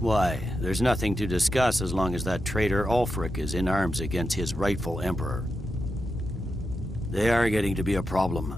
Why, there's nothing to discuss as long as that traitor Ulfric is in arms against his rightful emperor. They are getting to be a problem.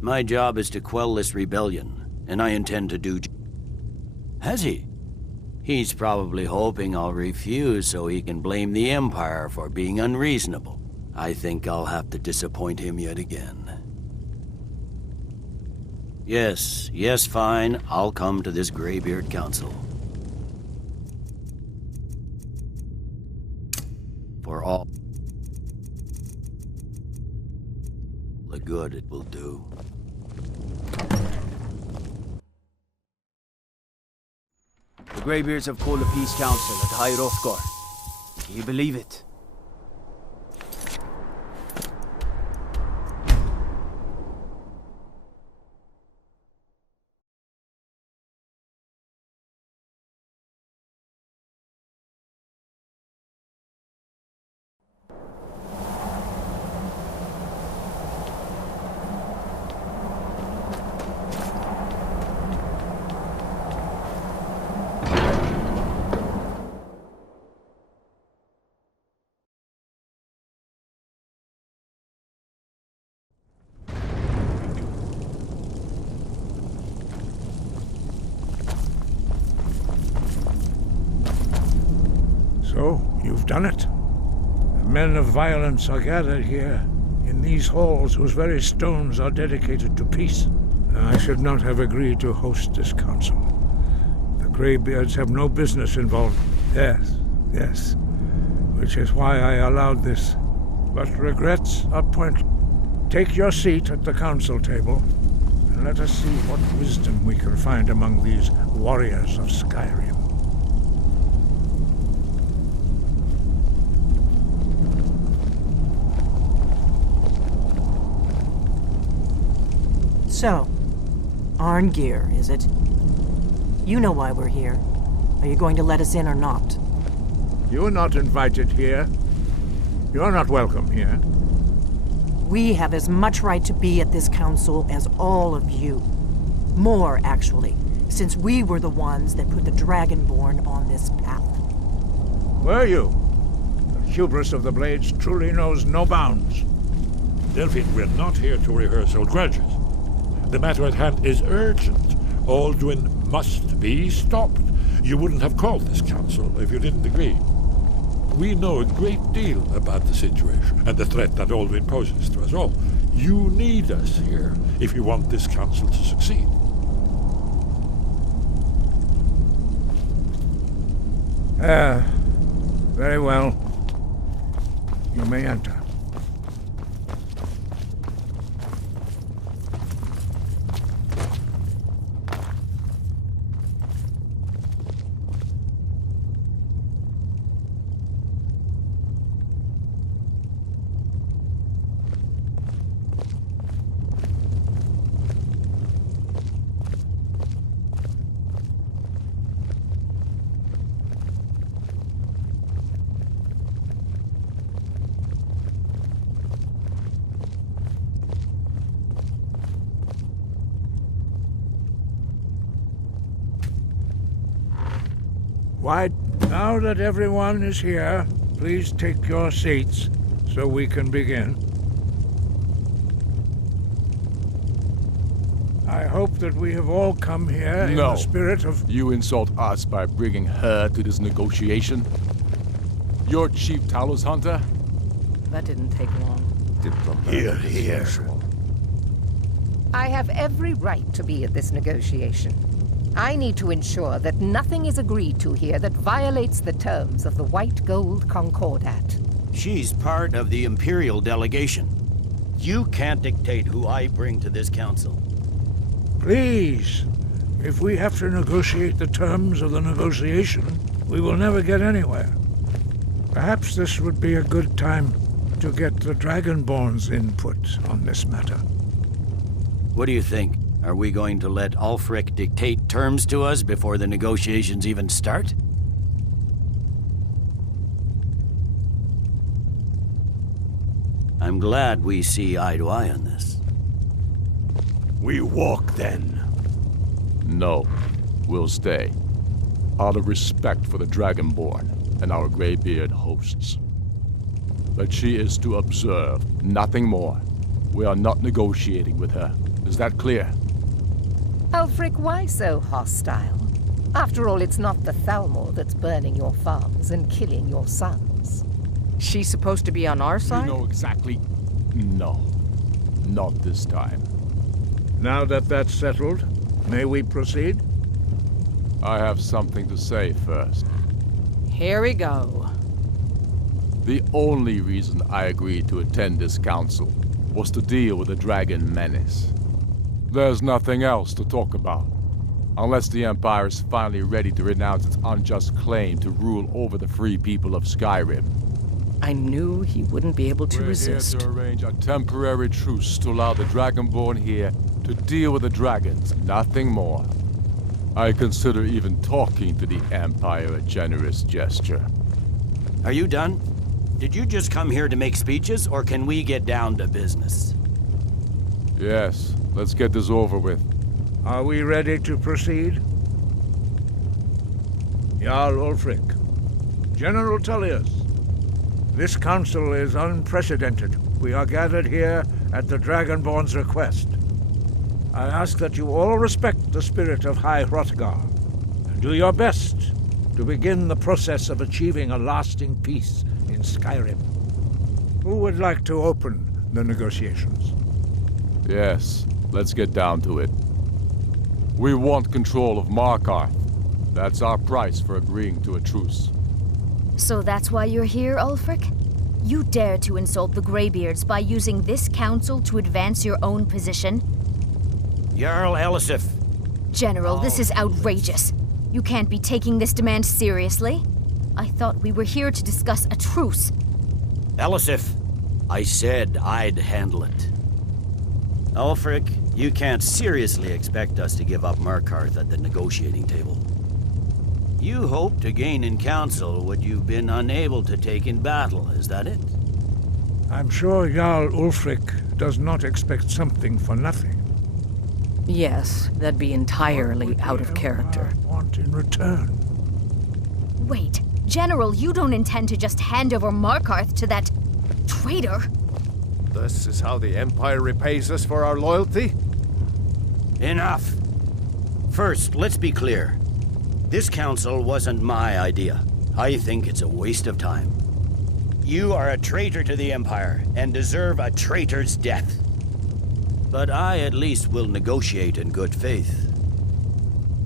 My job is to quell this rebellion, and I intend to do. Has he? He's probably hoping I'll refuse so he can blame the Empire for being unreasonable. I think I'll have to disappoint him yet again. Yes, fine. I'll come to this Greybeard Council. For all the good it will do. The Greybeards have called a peace council at High Hrothgar. Can you believe it? So, you've done it. The men of violence are gathered here, in these halls whose very stones are dedicated to peace. I should not have agreed to host this council. The Greybeards have no business involved. Yes. Which is why I allowed this. But regrets are pointless. Take your seat at the council table, and let us see what wisdom we can find among these warriors of Skyrim. So, Arngeir, is it? You know why we're here. Are you going to let us in or not? You're not invited here. You're not welcome here. We have as much right to be at this council as all of you. More, actually, since we were the ones that put the Dragonborn on this path. Were you? The hubris of the Blades truly knows no bounds. Delphine, we're not here to rehearse old grudges. The matter at hand is urgent. Alduin must be stopped. You wouldn't have called this council if you didn't agree. We know a great deal about the situation and the threat that Alduin poses to us all. You need us here if you want this council to succeed. Very well. You may enter. Why, now that everyone is here, please take your seats so we can begin. I hope that we have all come here in the spirit of... You insult us by bringing her to this negotiation? You're Chief Talos Hunter? That didn't take long. Here. I have every right to be at this negotiation. I need to ensure that nothing is agreed to here that violates the terms of the White Gold Concordat. She's part of the Imperial delegation. You can't dictate who I bring to this council. Please, if we have to negotiate the terms of the negotiation, we will never get anywhere. Perhaps this would be a good time to get the Dragonborn's input on this matter. What do you think? Are we going to let Ulfric dictate terms to us before the negotiations even start? I'm glad we see eye to eye on this. We walk then. No. We'll stay. out of respect for the Dragonborn and our Greybeard hosts. But she is to observe, nothing more. We are not negotiating with her. Is that clear? Ulfric, why so hostile? After all, it's not the Thalmor that's burning your farms and killing your sons. She's supposed to be on our side? You know exactly... No. Not this time. Now that that's settled, may we proceed? I have something to say first. Here we go. The only reason I agreed to attend this council was to deal with the dragon menace. There's nothing else to talk about. Unless the Empire is finally ready to renounce its unjust claim to rule over the free people of Skyrim. I knew he wouldn't be able to resist. We're here to arrange a temporary truce to allow the Dragonborn here to deal with the dragons, nothing more. I consider even talking to the Empire a generous gesture. Are you done? Did you just come here to make speeches, or can we get down to business? Yes, let's get this over with. Are we ready to proceed? Jarl Ulfric, General Tullius, this council is unprecedented. We are gathered here at the Dragonborn's request. I ask that you all respect the spirit of High Hrothgar, and do your best to begin the process of achieving a lasting peace in Skyrim. Who would like to open the negotiations? Yes, let's get down to it. We want control of Markarth. That's our price for agreeing to a truce. So that's why you're here, Ulfric? You dare to insult the Greybeards by using this council to advance your own position? Jarl Elisif. General, this is outrageous. You can't be taking this demand seriously. I thought we were here to discuss a truce. Elisif, I said I'd handle it. Ulfric, you can't seriously expect us to give up Markarth at the negotiating table. You hope to gain in council what you've been unable to take in battle, is that it? I'm sure Jarl Ulfric does not expect something for nothing. Yes, that'd be entirely out of character. Want in return? Wait, General, you don't intend to just hand over Markarth to that traitor? This is how the Empire repays us for our loyalty? Enough! First, let's be clear. This council wasn't my idea. I think it's a waste of time. You are a traitor to the Empire, and deserve a traitor's death. But I at least will negotiate in good faith.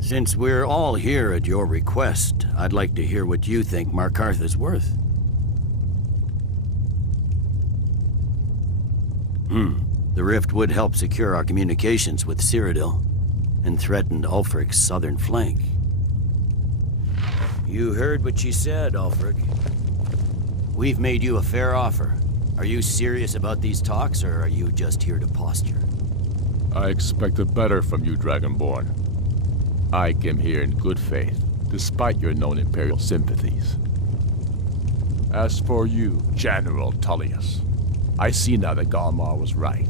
Since we're all here at your request, I'd like to hear what you think Markarth is worth. The rift would help secure our communications with Cyrodiil, and threatened Ulfric's southern flank. You heard what she said, Ulfric. We've made you a fair offer. Are you serious about these talks, or are you just here to posture? I expected better from you, Dragonborn. I came here in good faith, despite your known Imperial sympathies. As for you, General Tullius, I see now that Galmar was right.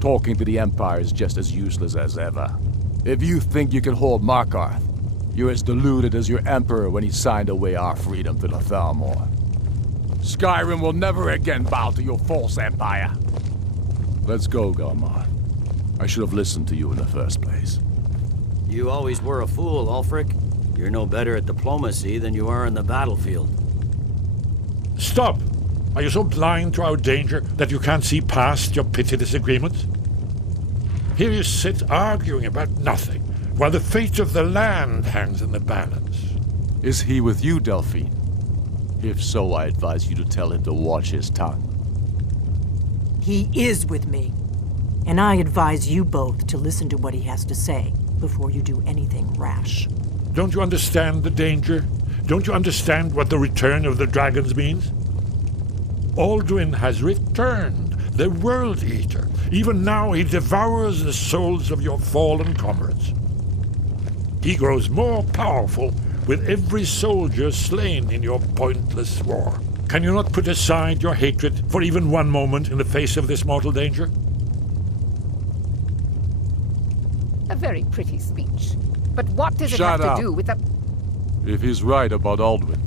Talking to the Empire is just as useless as ever. If you think you can hold Markarth, you're as deluded as your Emperor when he signed away our freedom to the Thalmor. Skyrim will never again bow to your false empire. Let's go, Galmar. I should have listened to you in the first place. You always were a fool, Ulfric. You're no better at diplomacy than you are in the battlefield. Stop! Are you so blind to our danger that you can't see past your petty disagreements? Here you sit arguing about nothing, while the fate of the land hangs in the balance. Is he with you, Delphine? If so, I advise you to tell him to watch his tongue. He is with me. And I advise you both to listen to what he has to say before you do anything rash. Don't you understand the danger? Don't you understand what the return of the dragons means? Alduin has returned, the World Eater. Even now he devours the souls of your fallen comrades. He grows more powerful with every soldier slain in your pointless war. Can you not put aside your hatred for even one moment in the face of this mortal danger? A very pretty speech. But what does it Shut have up. to do with the... If he's right about Alduin,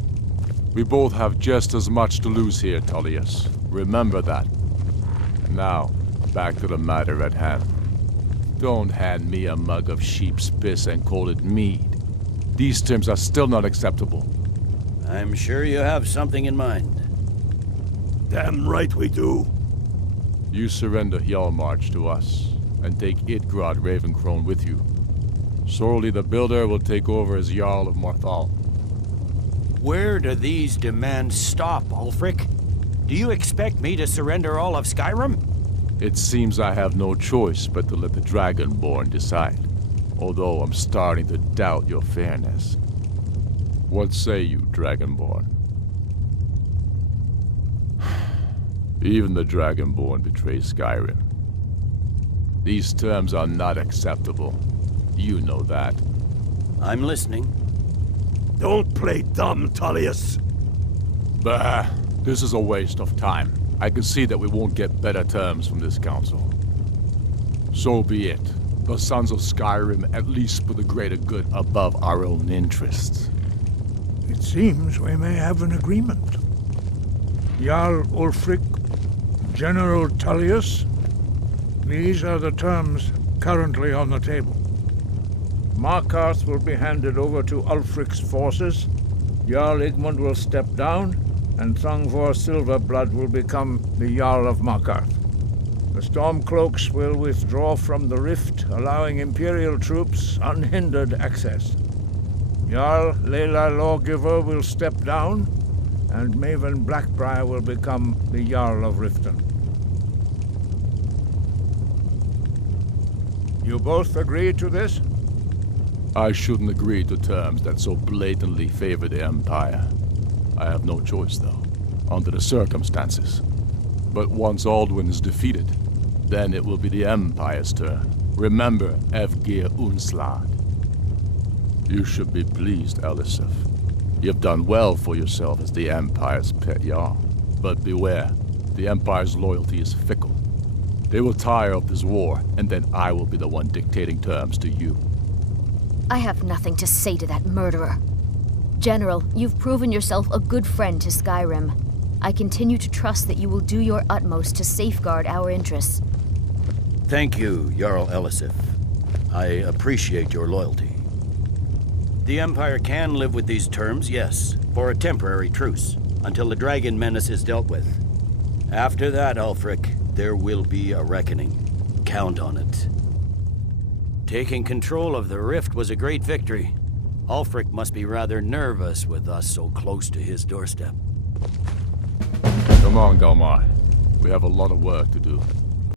we both have just as much to lose here, Tullius. Remember that. Now, back to the matter at hand. Don't hand me a mug of sheep's piss and call it mead. These terms are still not acceptable. I'm sure you have something in mind. Damn right we do. You surrender Hjalmarch to us, and take Idgrod Ravencrone with you. Sorli the Builder will take over as Jarl of Morthal. Where do these demands stop, Ulfric? Do you expect me to surrender all of Skyrim? It seems I have no choice but to let the Dragonborn decide, although I'm starting to doubt your fairness. What say you, Dragonborn? Even the Dragonborn betray Skyrim. These terms are not acceptable. You know that. I'm listening. Don't play dumb, Tullius. Bah, this is a waste of time. I can see that we won't get better terms from this council. So be it. The Sons of Skyrim at least put the greater good above our own interests. It seems we may have an agreement. Jarl Ulfric, General Tullius, these are the terms currently on the table. Markarth will be handed over to Ulfric's forces, Jarl Igmund will step down, and Thongvor Silverblood will become the Jarl of Markarth. The Stormcloaks will withdraw from the Rift, allowing Imperial troops unhindered access. Jarl Layla Lawgiver will step down, and Maven Blackbriar will become the Jarl of Riften. You both agree to this? I shouldn't agree to terms that so blatantly favor the Empire. I have no choice, though, under the circumstances. But once Alduin is defeated, then it will be the Empire's turn. Remember Evgir Unslad. You should be pleased, Elisif. You've done well for yourself as the Empire's pet Jarl. But beware, the Empire's loyalty is fickle. They will tire of this war, and then I will be the one dictating terms to you. I have nothing to say to that murderer. General, you've proven yourself a good friend to Skyrim. I continue to trust that you will do your utmost to safeguard our interests. Thank you, Jarl Elisif. I appreciate your loyalty. The Empire can live with these terms, yes, for a temporary truce, until the dragon menace is dealt with. After that, Ulfric, there will be a reckoning. Count on it. Taking control of the Rift was a great victory. Ulfric must be rather nervous with us so close to his doorstep. Come on, Galmar. We have a lot of work to do.